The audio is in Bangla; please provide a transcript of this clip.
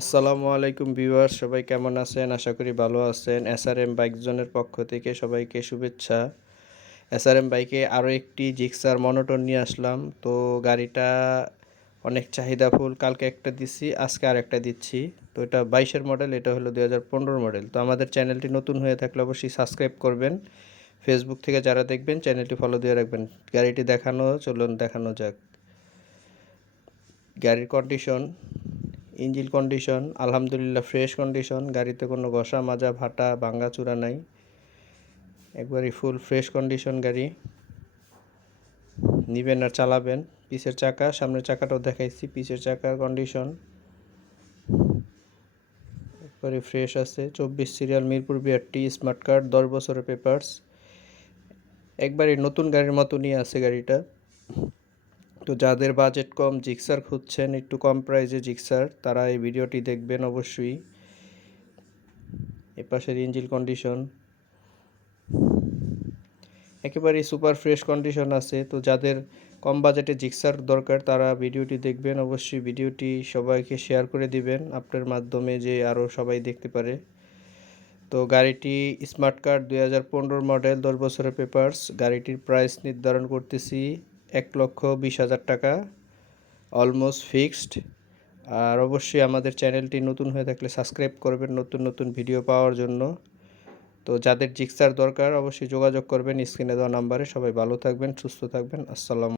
আসসালামু আলাইকুম ভিউয়ার সবাই কেমন আছেন? আশা করি ভালো আছেন। এস এসআরএম বাইক জোনের পক্ষ থেকে সবাইকে শুভেচ্ছা। এসআরএম বাইকে আরও একটি জিক্সার মনোটন নিয়ে আসলাম। তো গাড়িটা অনেক চাহিদাফুল কালকে একটা দিচ্ছি আজকে আর একটা দিচ্ছি। তো এটা বাইশের মডেল, এটা হলো দু হাজার পনেরো মডেল। তো আমাদের চ্যানেলটি নতুন হয়ে থাকলে অবশ্যই সাবস্ক্রাইব করবেন। ফেসবুক থেকে যারা দেখবেন, চ্যানেলটি ফলো দিয়ে রাখবেন। গাড়িটি দেখানো, চলুন দেখানো যাক। গাড়ির কন্ডিশন ইঞ্জিল কন্ডিশন, আলহামদুলিল্লাহ ফ্রেশ কন্ডিশন, গাড়িতে কোনো ঘষা মাজা, ভাটা, ভাঙ্গা চূড়া নাই। একবারই ফুল ফ্রেশ কন্ডিশন গাড়ি। নিবেন আর চালাবেন। পিছের চাকা, সামনের চাকাটাও দেখাইছি পিছের চাকার কন্ডিশন একবারে ফ্রেশ আছে। চব্বিশ serial Mirpur BRT smart card দশ বছরের পেপারস একবারে নতুন গাড়ির মতো নিয়ে আছে গাড়িটা। তো যাদের বাজেট কম জিক্সার খুঁজছেন, একটু কম প্রাইসে জিক্সার তারা এই ভিডিওটি দেখবেন অবশ্যই। এপাশের ইঞ্জিল কন্ডিশন একেবারেই সুপার ফ্রেশ কন্ডিশন আছে, তো যাদের কম বাজেটে জিক্সার দরকার, তারা ভিডিওটি দেখবেন অবশ্যই। ভিডিওটি সবাইকে শেয়ার করে দিবেন, আপনার মাধ্যমে যে আরও সবাই দেখতে পারে। তো গাড়িটি স্মার্ট কার্ড দুই হাজার পনেরো মডেল দশ বছরের পেপার্স গাড়িটির প্রাইস নির্ধারণ করতেছি। এক লক্ষ বিশ হাজার টাকা অলমোস্ট ফিক্সড আর অবশ্যই আমাদের চ্যানেলটি নতুন হয়ে থাকলে সাবস্ক্রাইব করবেন নতুন নতুন ভিডিও পাওয়ার জন্য। তো যাদের জিক্সার দরকার, অবশ্যই যোগাযোগ করবেন, স্ক্রিনে দেওয়া নাম্বারে। সবাই ভালো থাকবেন, সুস্থ থাকবেন। আসসালাম